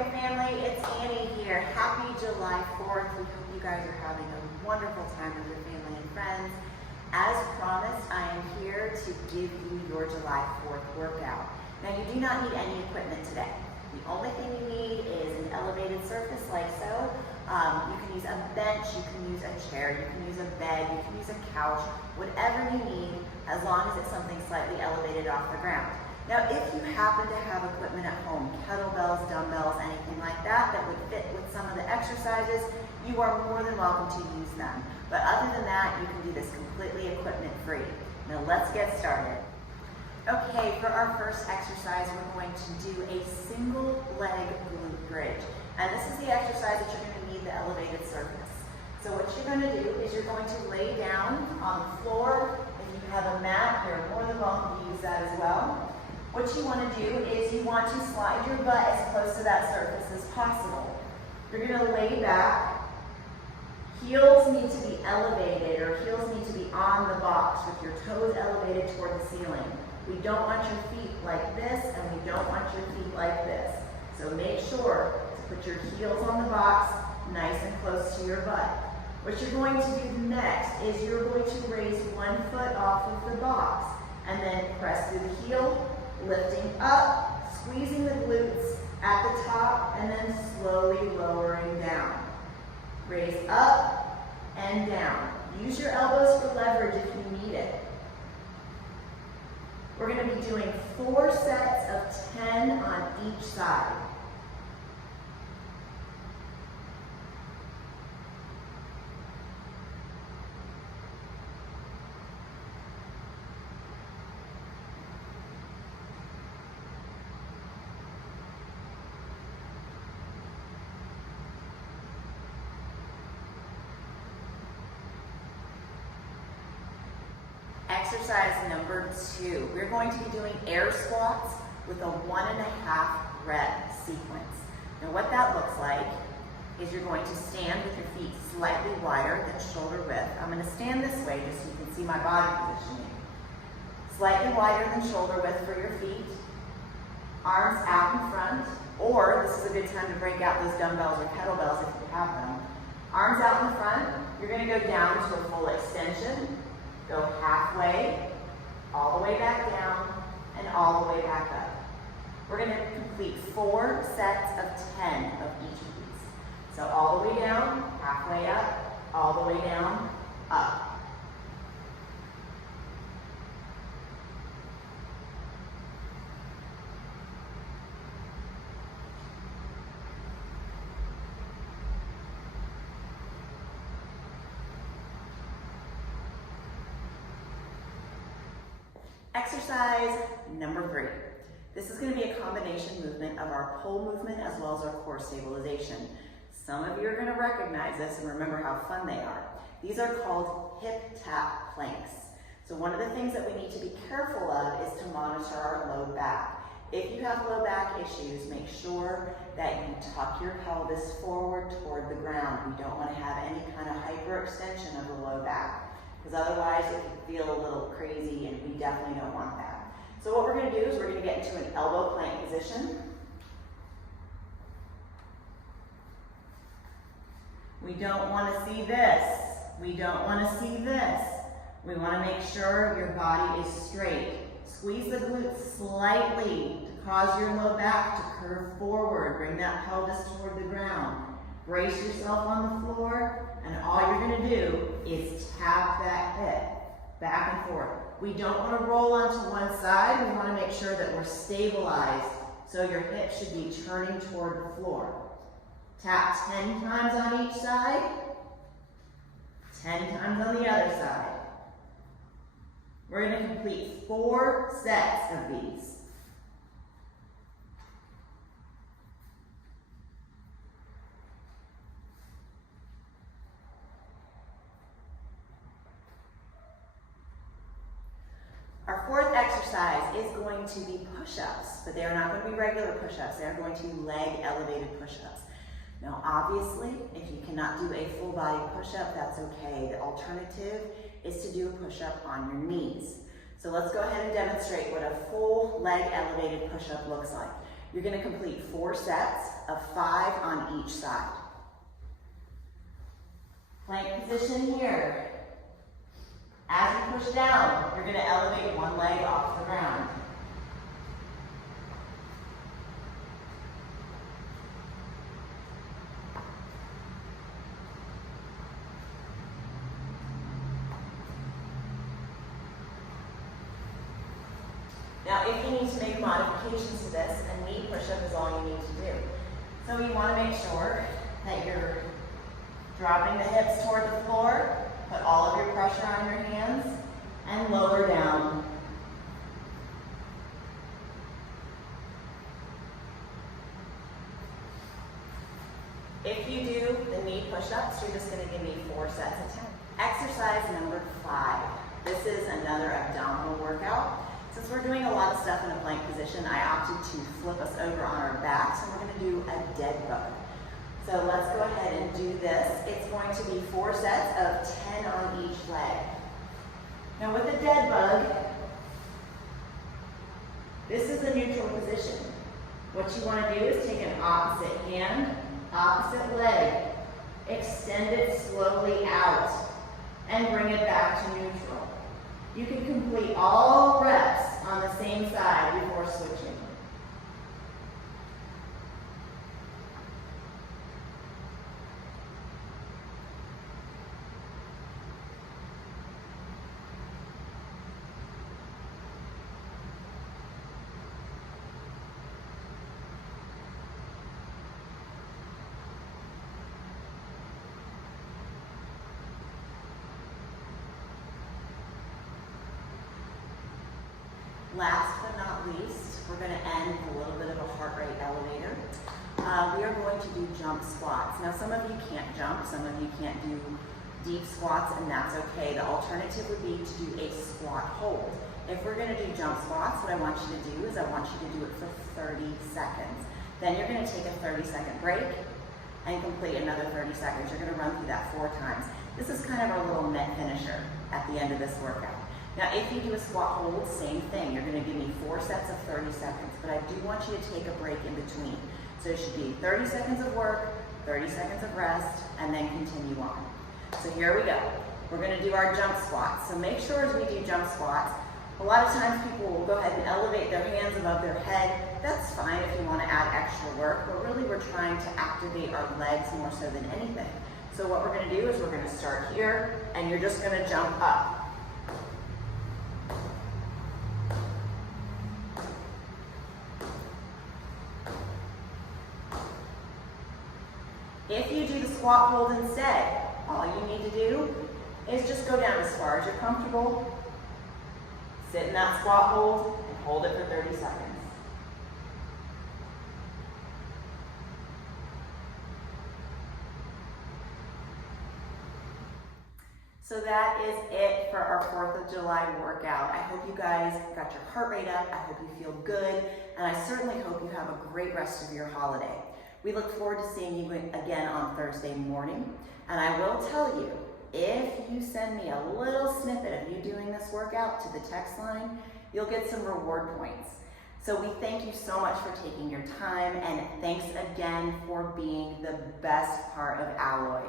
Takeaway family, it's Annie here. Happy July 4th. We hope you guys are having a wonderful time with your family and friends. As promised, I am here to give you your July 4th workout. Now, you do not need any equipment today. The only thing you need is an elevated surface like so. You can use a bench, you can use a chair, you can use a bed, you can use a couch, whatever you need, as long as it's something slightly elevated off the ground. Now, if you happen to have equipment at home, kettlebells, dumbbells, anything like that, that would fit with some of the exercises, you are more than welcome to use them. But other than that, you can do this completely equipment-free. Now, let's get started. Okay, for our first exercise, we're going to do a single leg glute bridge. And this is the exercise that you're going to need the elevated surface. So what you're going to do is you're going to lay down on the floor. If you have a mat, you're more than welcome to use that as well. What you want to do is you want to slide your butt as close to that surface as possible. You're going to lay back. Heels need to be elevated, or heels need to be on the box with your toes elevated toward the ceiling. We don't want your feet like this, and we don't want your feet like this. So make sure to put your heels on the box, nice and close to your butt. What you're going to do next is you're going to raise one foot off of the box, and then press through the heel, lifting up, squeezing the glutes at the top, and then slowly lowering down. Raise up and down. Use your elbows for leverage if you need it. We're going to be doing 4 sets of 10 on each side. Exercise number 2. We're going to be doing air squats with a 1.5 rep sequence. Now what that looks like is you're going to stand with your feet slightly wider than shoulder width. I'm going to stand this way just so you can see my body positioning. Slightly wider than shoulder width for your feet. Arms out in front, or this is a good time to break out those dumbbells or kettlebells if you have them. Arms out in front. You're going to go down to a full extension. Go halfway, all the way back down, and all the way back up. We're going to complete 4 sets of 10 of each of these. So all the way down, halfway up, all the way down, up. Exercise number 3. This is going to be a combination movement of our pull movement as well as our core stabilization. Some of you are going to recognize this and remember how fun they are. These are called hip tap planks. So one of the things that we need to be careful of is to monitor our low back. If you have low back issues, make sure that you tuck your pelvis forward toward the ground. We don't want to have any kind of hyperextension of the low back, because otherwise it can feel a little crazy, and we definitely don't want that. So what we're going to do is we're going to get into an elbow plank position. We don't want to see this. We don't want to see this. We want to make sure your body is straight. Squeeze the glutes slightly to cause your low back to curve forward. Bring that pelvis toward the ground. Brace yourself on the floor, and all you're going to do is tap that hip back and forth. We don't want to roll onto one side. We want to make sure that we're stabilized, so your hip should be turning toward the floor. Tap 10 times on each side, 10 times on the other side. We're going to complete 4 sets of these. Our 4th exercise is going to be push-ups, but they are not going to be regular push-ups. They are going to be leg elevated push-ups. Now, obviously, if you cannot do a full body push-up, that's okay. The alternative is to do a push-up on your knees. So let's go ahead and demonstrate what a full leg elevated push-up looks like. You're going to complete 4 sets of 5 on each side. Plank position here. As you push down, you're going to elevate one leg off the ground. Now, if you need to make modifications to this, a knee push-up is all you need to do. So you want to make sure that you're dropping the hips toward the floor, put all of your pressure on your hands, and lower down. If you do the knee push-ups, you're just going to give me 4 sets of 10. Exercise number 5. This is another abdominal workout. Since we're doing a lot of stuff in a plank position, I opted to flip us over on our backs, and we're going to do a dead bug. So let's go ahead and do this. It's going to be 4 sets of 10 on each leg. Now with the dead bug, this is a neutral position. What you want to do is take an opposite hand, opposite leg, extend it slowly out, and bring it back to neutral. You can complete all reps on the same side before switching. Last but not least, we're going to end with a little bit of a heart rate elevator. We are going to do jump squats. Now some of you can't jump, some of you can't do deep squats, and that's okay. The alternative would be to do a squat hold. If we're going to do jump squats, what I want you to do is I want you to do it for 30 seconds. Then you're going to take a 30-second break and complete another 30 seconds. You're going to run through that 4 times. This is kind of our little net finisher at the end of this workout. Now, if you do a squat hold, same thing. You're going to give me 4 sets of 30 seconds, but I do want you to take a break in between. So it should be 30 seconds of work, 30 seconds of rest, and then continue on. So here we go. We're going to do our jump squats. So make sure as we do jump squats, a lot of times people will go ahead and elevate their hands above their head. That's fine if you want to add extra work, but really we're trying to activate our legs more so than anything. So what we're going to do is we're going to start here, and you're just going to jump up. If you do the squat hold instead, all you need to do is just go down as far as you're comfortable, sit in that squat hold, and hold it for 30 seconds. So that is it for our 4th of July workout. I hope you guys got your heart rate up. I hope you feel good, and I certainly hope you have a great rest of your holiday. We look forward to seeing you again on Thursday morning. And I will tell you, if you send me a little snippet of you doing this workout to the text line, you'll get some reward points. So we thank you so much for taking your time, and thanks again for being the best part of Alloy.